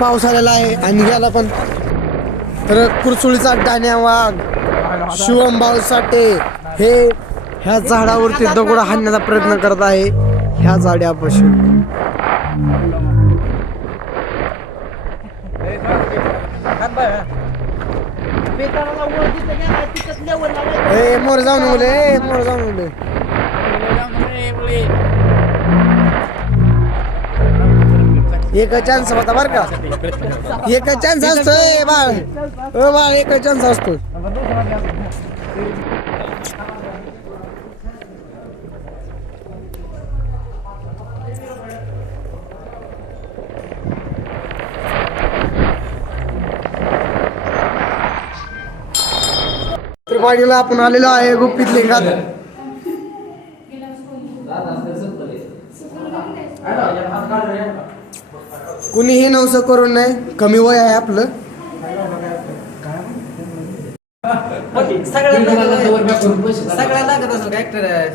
पाऊस आलेला आहे आणि याला पण तर कुरसुळीचा डाण्या वाघ शिवम भाऊ साठे हे ह्या झाडावरती दगड हाणण्याचा प्रयत्न करत आहे ह्या झाडापासून. मोर जाऊन मुले मोर जाऊन मुले एक चान्स होता बर का. एक चान्स असतोय बाळ. ओ बाळ एक चान्स असतो. त्रिपाडीला आपण आलेलो आहे गुप्पीत लिंगात. कुणीही नवसं करून नाही. कमी वय आहे आपलं. सगळ्या लागत असं ऍक्टर आहे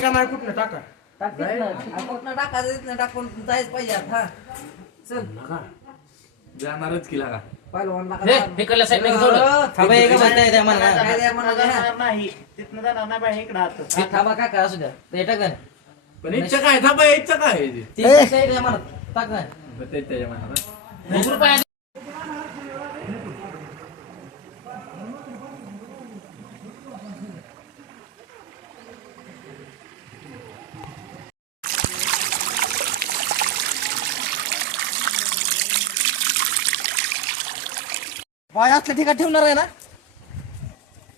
का नाही कुठलं टाका टाकायचं टाकून जायच पाहिजे आता. चल जाणारच की लागा थांबा काका असू द्या ते टाका पण इच्छा काय थांबा इच्छा काय टाका त्याच्या मनात पाय असल्या ठिकाणी ठेवणार आहे ना.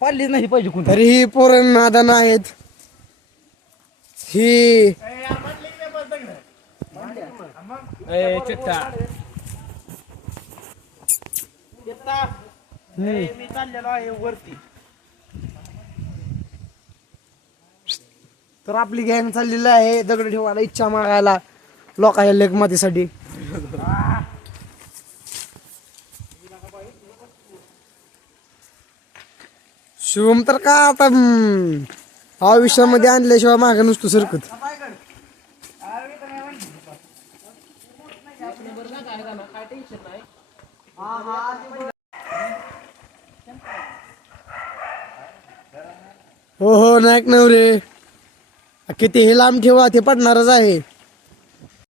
पाडली नाही पाहिजे कोण. तरीही पोरण नादान आहेत. ही मी चाललेलो आहे वरती. तर आपली गँग चाललेली आहे दगड ठेवायला इच्छा मागायला लोकांच्या लेखमातीसाठी. शिवम तर का आता आयुष्यामध्ये आणल्याशिवाय मागे नुसतं सरकत. हो हो नायक नवरे किती हे लांब ठेवा ते पडणारच आहे.